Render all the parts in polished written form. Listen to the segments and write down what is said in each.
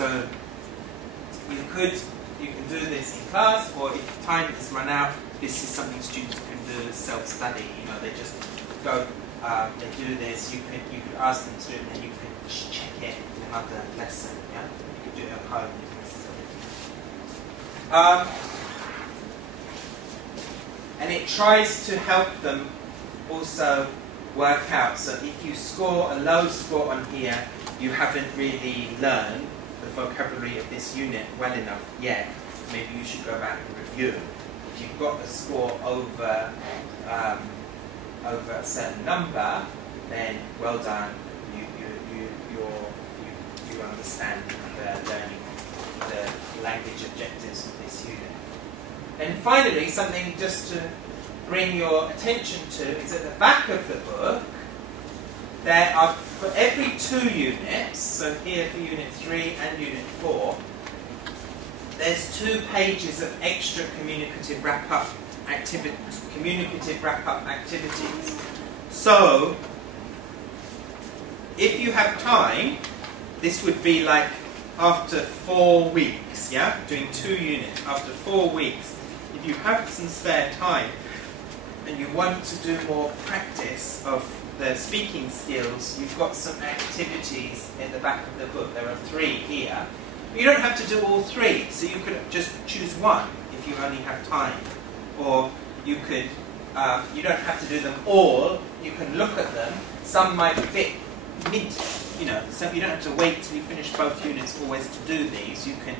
So you can do this in class, or if time is run out, this is something students can do as self-study. You know, they just go, they do this. You could ask them to, and then you can check it in another lesson. Yeah, you could do it at home. And it tries to help them also work out. So if you score a low score on here, you haven't really learned the vocabulary of this unit well enough yet. Maybe you should go back and review. If you've got a score over a certain number, then well done. You understand the learning, the language objectives of this unit. And finally, something just to bring your attention to is at the back of the book, there are, for every 2 units, so here for Unit 3 and Unit 4, there's 2 pages of extra communicative wrap-up activities. So, if you have time, this would be like after 4 weeks, yeah? Doing 2 units after 4 weeks. If you have some spare time and you want to do more practice of the speaking skills, you've got some activities in the back of the book. There are 3 here. You don't have to do all 3, so you could just choose 1 if you only have time. Or you could, you don't have to do them all. You can look at them. Some might fit you know, so you don't have to wait till you finish both units always to do these. You can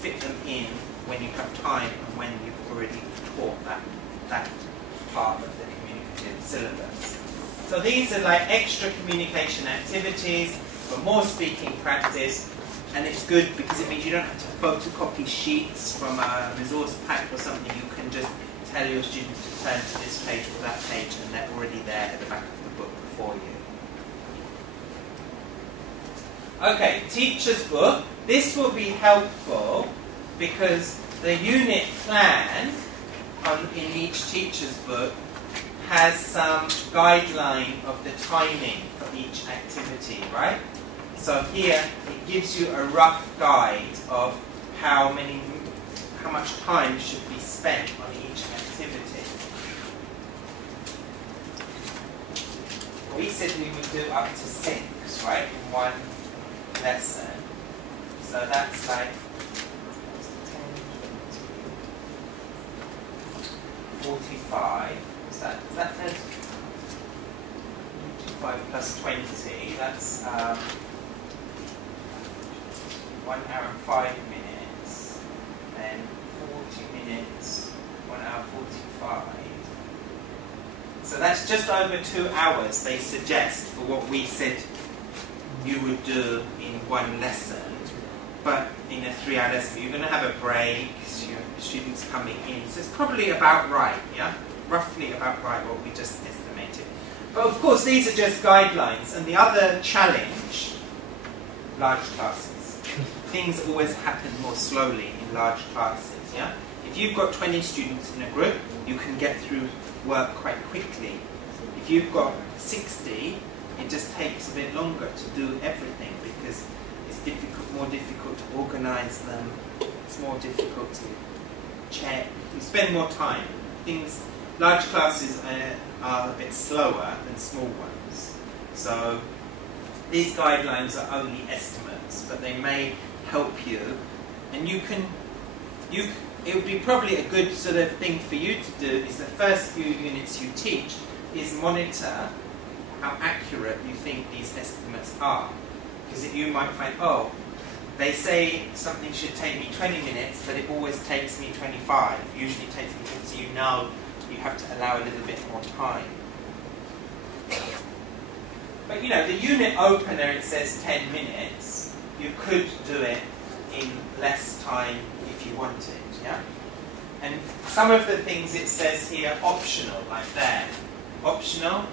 fit them in when you have time and when you've already taught that part of the communicative syllabus. So these are like extra communication activities for more speaking practice, and it's good because it means you don't have to photocopy sheets from a resource pack or something. You can just tell your students to turn to this page or that page, and they're already there at the back of the book for you. Okay, teacher's book. This will be helpful because the unit plan in each teacher's book has some guideline of the timing for each activity, right? So here it gives you a rough guide of how much time should be spent on each activity. We said we would do up to 6, right, in one lesson. So that's like 45. Is that 45 plus 20? That's 1 hour and 5 minutes. Then 40 minutes, 1 hour 45. So that's just over 2 hours they suggest for what we said you would do in one lesson. But in a 3-hour lesson, you're going to have a break, students coming in. So it's probably about right, yeah? Roughly about right what we just estimated. But of course, these are just guidelines. And the other challenge, large classes. Things always happen more slowly in large classes, yeah? If you've got 20 students in a group, you can get through work quite quickly. If you've got 60, it just takes a bit longer to do everything because it's more difficult to organize them. It's more difficult to check. You spend more time. Large classes are a bit slower than small ones. So these guidelines are only estimates, but they may help you. And it would be probably a good sort of thing for you to do is the first few units you teach is monitor how accurate you think these estimates are. Because you might find, oh, they say something should take me 20 minutes, but it always takes me 25. Usually it takes me 20, so you know you have to allow a little bit more time. But you know, the unit opener, it says 10 minutes. You could do it in less time if you wanted, yeah? And some of the things it says here, optional, like that. Optional,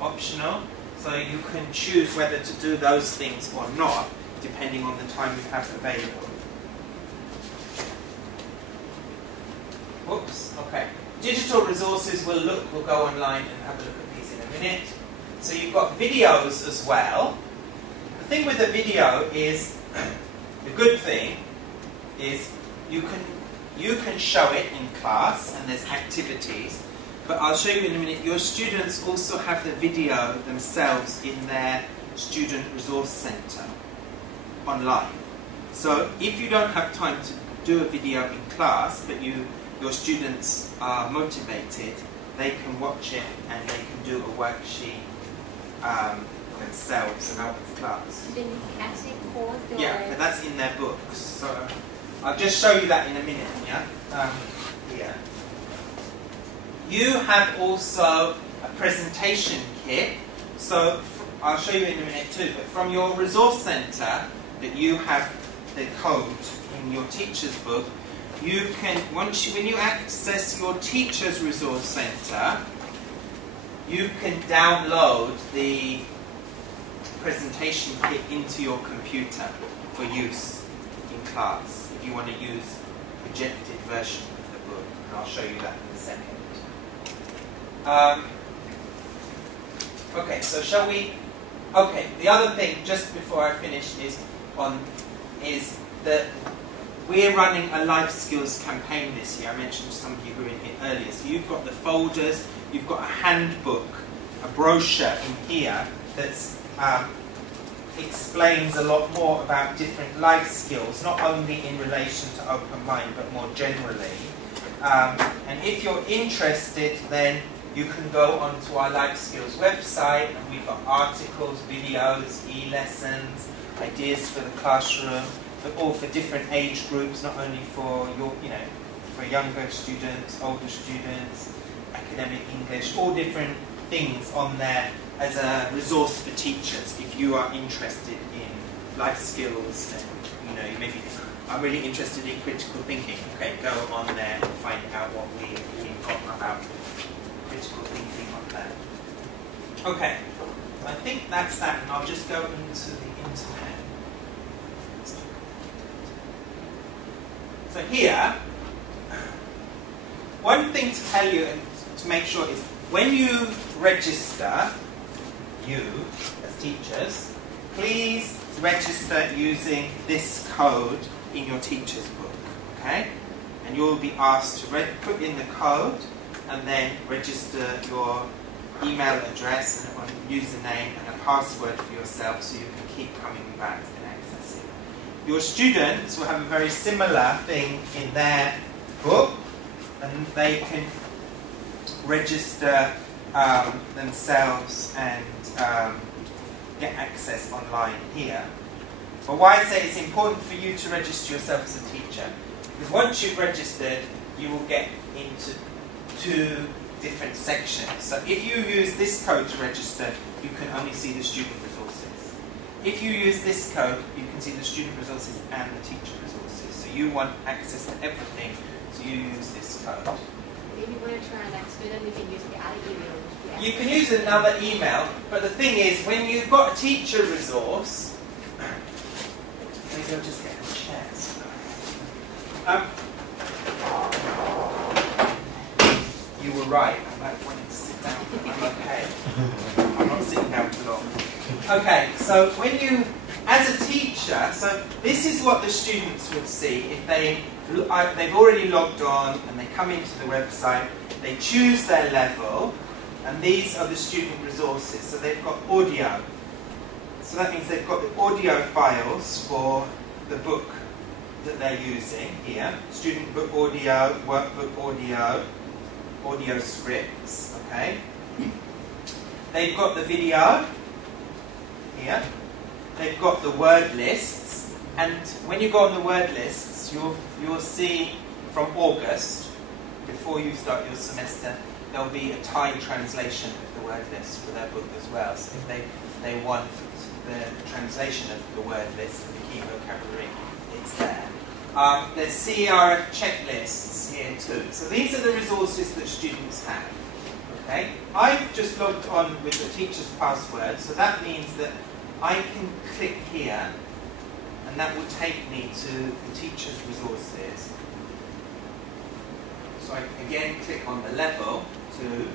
optional. So you can choose whether to do those things or not, depending on the time you have available. Whoops, okay. Digital resources, we'll go online and have a look at these in a minute. So you've got videos as well. The thing with the video is, the good thing is you can show it in class and there's activities, but I'll show you in a minute, your students also have the video themselves in their Student Resource Centre online. So if you don't have time to do a video in class, but your students are motivated, they can watch it and they can do a worksheet themselves and out of class. Yeah, but that's in their books. So I'll just show you that in a minute. Yeah, here. You have also a presentation kit. So I'll show you in a minute too. But from your resource centre, that you have the code in your teacher's book. You can, when you access your teacher's resource centre, you can download the presentation kit into your computer for use in class if you want to use a projected version of the book, and I'll show you that in a second. Okay, so shall we? Okay, the other thing just before I finish is that we're running a life skills campaign this year. I mentioned to some of you who were in here earlier. So you've got the folders, you've got a handbook, a brochure in here that explains a lot more about different life skills, not only in relation to Open Mind, but more generally. And if you're interested, then you can go onto our Life Skills website, and we've got articles, videos, e-lessons, ideas for the classroom, but all for different age groups, not only for your, for younger students, older students, academic English, all different things on there as a resource for teachers if you are interested in life skills and maybe I'm really interested in critical thinking. Okay, go on there and find out what we've got about critical thinking on there. Okay, I think that's that, and I'll just go into the internet. So here, one thing to tell you and to make sure is when you register, you as teachers, please register using this code in your teacher's book, okay? And you will be asked to put in the code and then register your email address and a username and a password for yourself so you can keep coming back and accessing. Your students will have a very similar thing in their book, and they can register themselves and get access online here. But why I say it's important for you to register yourself as a teacher, because once you've registered, you will get into 2 different sections. So if you use this code to register, you can only see the student resources. If you use this code, you can see the student resources and the teacher resources. So you want access to everything, so you use this code. If you want to try an extra, then we can use the other email. You can use another email, but the thing is, when you've got a teacher resource, maybe I'll just get a chair. You were right. I might want to sit down. I'm okay. I'm not sitting down for long. Okay, so when you, as a teacher, so this is what the students would see if they've already logged on and they come into the website, they choose their level, and these are the student resources. So they've got audio. So that means they've got the audio files for the book that they're using here. Student book audio, workbook audio, audio scripts, okay? They've got the video here. They've got the word lists, and when you go on the word lists, you'll see from August, before you start your semester, there'll be a Thai translation of the word list for their book as well. So if they want the translation of the word list and the key vocabulary, it's there. There's CERF checklists here too. So these are the resources that students have. Okay, I've just logged on with the teacher's password, so that means that I can click here, and that will take me to the teacher's resources. So I can again click on the level 2,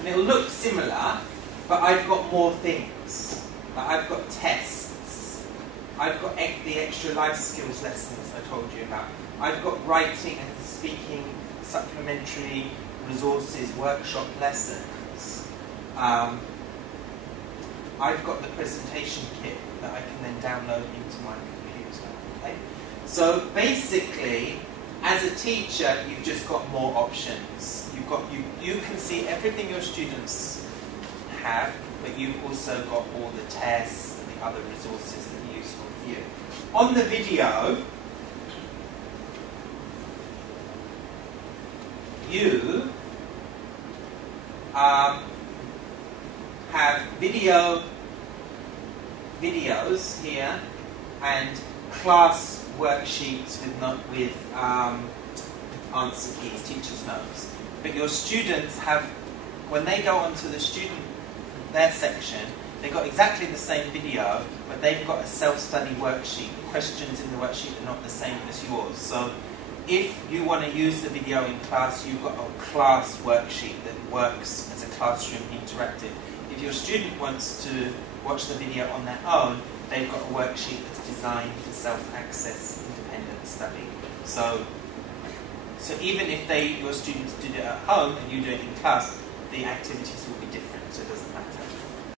and it will look similar, But I've got more things. Like I've got tests. I've got the extra life skills lessons I told you about. I've got writing and speaking supplementary resources, workshop lessons. I've got the presentation kit that I can then download into my computer. Okay? So basically, as a teacher, you've just got more options. You can see everything your students have, but you've also got all the tests and the other resources that are useful for you. On the video, you have videos here and class worksheets with answer keys, teacher's notes. But your students have, when they go onto their section, they've got exactly the same video, but they've got a self-study worksheet. The questions in the worksheet are not the same as yours. So if you want to use the video in class, you've got a class worksheet that works as a classroom interactive. If your student wants to watch the video on their own, they've got a worksheet that's designed for self-access, independent study. So even if your students did it at home and you do it in class, the activities will be different, so it doesn't matter.